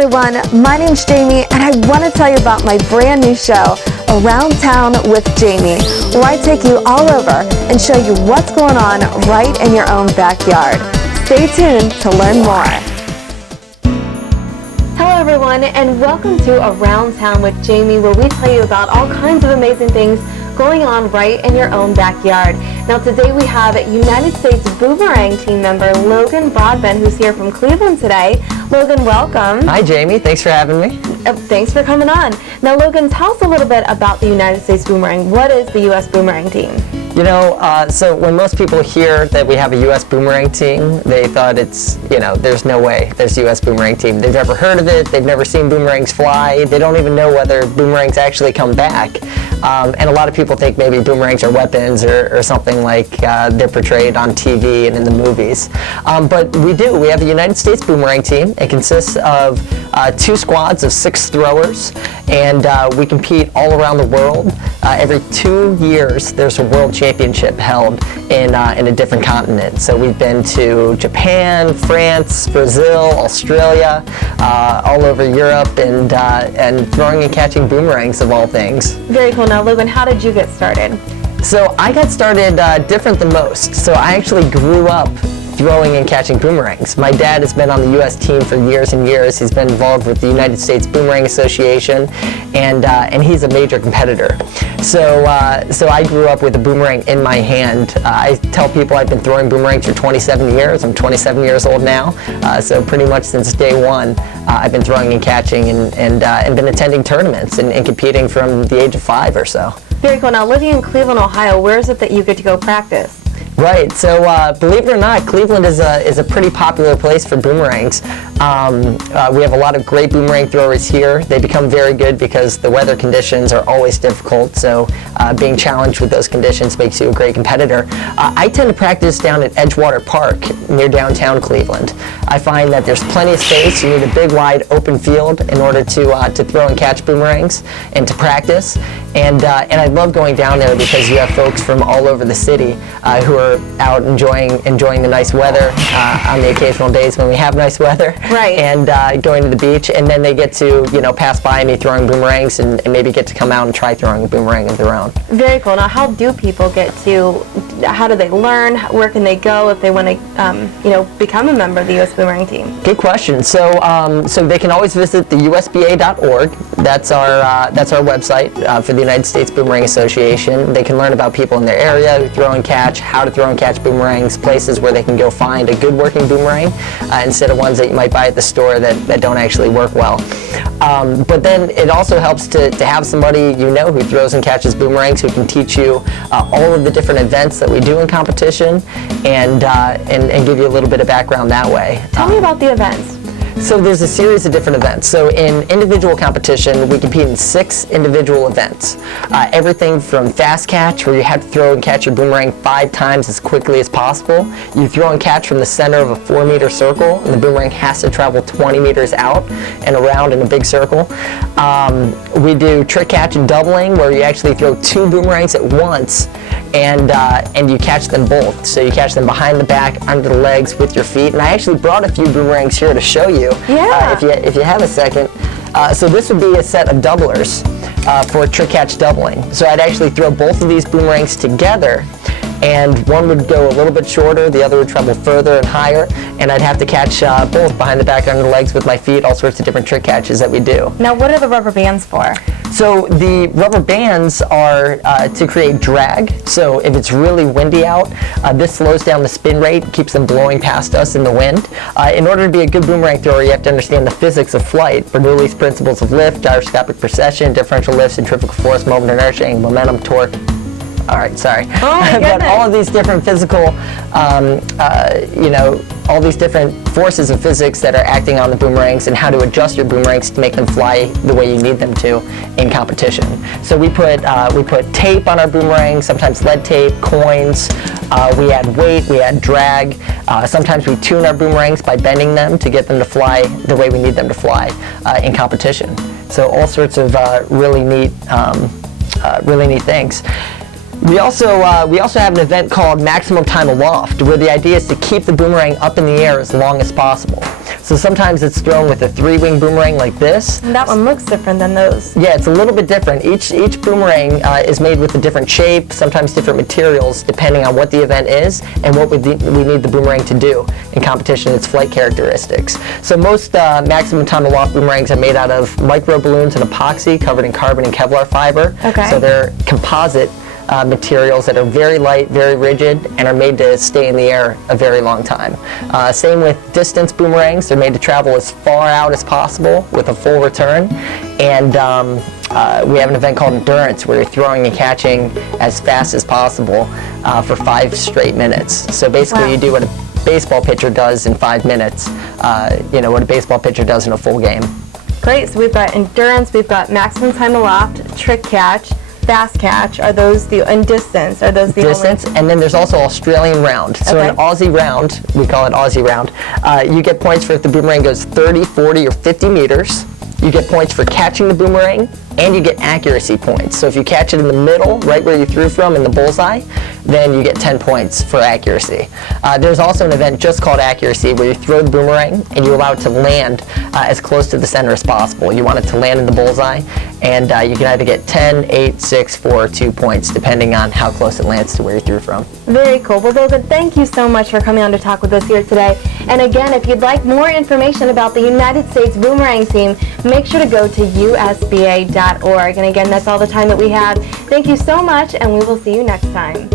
everyone, my name's Jamie and I want to tell you about my brand new show, Around Town with Jamie, where I take you all over and show you what's going on right in your own backyard. Stay tuned to learn more. Hello everyone and welcome to Around Town with Jamie, where we tell you about all kinds of amazing things going on right in your own backyard. Now today we have United States Boomerang team member Logan Broadbent, who's here from Cleveland today. Logan, welcome. Hi Jamie, thanks for having me. Thanks for coming on. Now Logan, tell us a little bit about the United States Boomerang. What is the U.S. Boomerang team? You know, so when most people hear that we have a U.S. Boomerang team, they thought it's, there's no way there's a U.S. Boomerang team. They've never heard of it, they've never seen boomerangs fly, they don't even know whether boomerangs actually come back. And a lot of people think maybe boomerangs are weapons or something like they're portrayed on TV and in the movies. But we do. We have a United States Boomerang team. It consists of 2 squads of 6 throwers, and we compete all around the world. Every 2 years there's a world championship held in a different continent. So we've been to Japan, France, Brazil, Australia, all over Europe, and throwing and catching boomerangs of all things. Very cool. Now Logan, how did you get started? So I got started different than most. So I actually grew up throwing and catching boomerangs. My dad has been on the U.S. team for years and years. He's been involved with the United States Boomerang Association, and he's a major competitor. So I grew up with a boomerang in my hand. I tell people I've been throwing boomerangs for 27 years. I'm 27 years old now, so pretty much since day one, I've been throwing and catching and been attending tournaments and competing from the age of 5 or so. Very cool. Now living in Cleveland, Ohio, where is it that you get to go practice? Right, so believe it or not, Cleveland is a pretty popular place for boomerangs. We have a lot of great boomerang throwers here. They become very good because the weather conditions are always difficult, so being challenged with those conditions makes you a great competitor. I tend to practice down at Edgewater Park near downtown Cleveland. I find that there's plenty of space. You need a big, wide, open field in order to throw and catch boomerangs and to practice. And I love going down there because you have folks from all over the city who are out enjoying the nice weather on the occasional days when we have nice weather. Right. And going to the beach, and then they get to pass by me throwing boomerangs and maybe get to come out and try throwing a boomerang of their own. Very cool. Now, how do people get to? How do they learn? Where can they go if they want to become a member of the U.S. Boomerang team? Good question. So they can always visit the usba.org. That's our website for the United States Boomerang Association. They can learn about people in their area who throw and catch, how to throw and catch boomerangs, places where they can go find a good working boomerang instead of ones that you might buy at the store that don't actually work well. But then it also helps to have somebody who throws and catches boomerangs who can teach you all of the different events that we do in competition and give you a little bit of background that way. Tell me about the events. So there's a series of different events. So in individual competition, we compete in 6 individual events. Everything from fast catch, where you have to throw and catch your boomerang 5 times as quickly as possible. You throw and catch from the center of a 4-meter circle, and the boomerang has to travel 20 meters out and around in a big circle. We do trick catch and doubling, where you actually throw 2 boomerangs at once, and you catch them both. So you catch them behind the back, under the legs, with your feet. And I actually brought a few boomerangs here to show you. Yeah. If you have a second. So this would be a set of doublers for trick catch doubling. So I'd actually throw both of these boomerangs together, and one would go a little bit shorter, the other would travel further and higher, and I'd have to catch both behind the back, under the legs, with my feet, all sorts of different trick catches that we do. Now what are the rubber bands for? So the rubber bands are to create drag. So if it's really windy out, this slows down the spin rate, keeps them blowing past us in the wind. In order to be a good boomerang thrower, you have to understand the physics of flight, Bernoulli's principles of lift, gyroscopic precession, differential lift, centrifugal force, moment of inertia, angular momentum, torque. All right, sorry. Oh my goodness. But all of these different physical, all these different forces of physics that are acting on the boomerangs, and how to adjust your boomerangs to make them fly the way you need them to in competition. So we put tape on our boomerangs, sometimes lead tape, coins. We add weight, we add drag. Sometimes we tune our boomerangs by bending them to get them to fly the way we need them to fly in competition. So all sorts of really neat things. We also have an event called Maximum Time Aloft, where the idea is to keep the boomerang up in the air as long as possible. So sometimes it's thrown with a 3-wing boomerang like this. And that one looks different than those. Yeah, it's a little bit different. Each boomerang is made with a different shape, sometimes different materials, depending on what the event is and what we need the boomerang to do in competition, its flight characteristics. So most maximum time aloft boomerangs are made out of micro balloons and epoxy covered in carbon and Kevlar fiber. Okay. So they're composite materials that are very light, very rigid, and are made to stay in the air a very long time. Same with distance boomerangs. They're made to travel as far out as possible with a full return. And we have an event called Endurance where you're throwing and catching as fast as possible for 5 straight minutes. So basically, Wow. you do what a baseball pitcher does in 5 minutes, what a baseball pitcher does in a full game. Great, so we've got endurance, we've got maximum time aloft, trick catch, fast catch. Are those and distance? Are those the distance? only? And then there's also Australian round. So Okay. an Aussie round, we call it Aussie round, you get points for if the boomerang goes 30, 40, or 50 meters. You get points for catching the boomerang, and you get accuracy points. So if you catch it in the middle, right where you threw from in the bullseye, then you get 10 points for accuracy. There's also an event just called accuracy where you throw the boomerang and you allow it to land as close to the center as possible. You want it to land in the bullseye, and you can either get 10, 8, 6, 4, or 2 points depending on how close it lands to where you threw from. Very cool. Well, Logan, thank you so much for coming on to talk with us here today. And again, if you'd like more information about the United States Boomerang Team, make sure to go to usba.org. And again, that's all the time that we have. Thank you so much, and we will see you next time.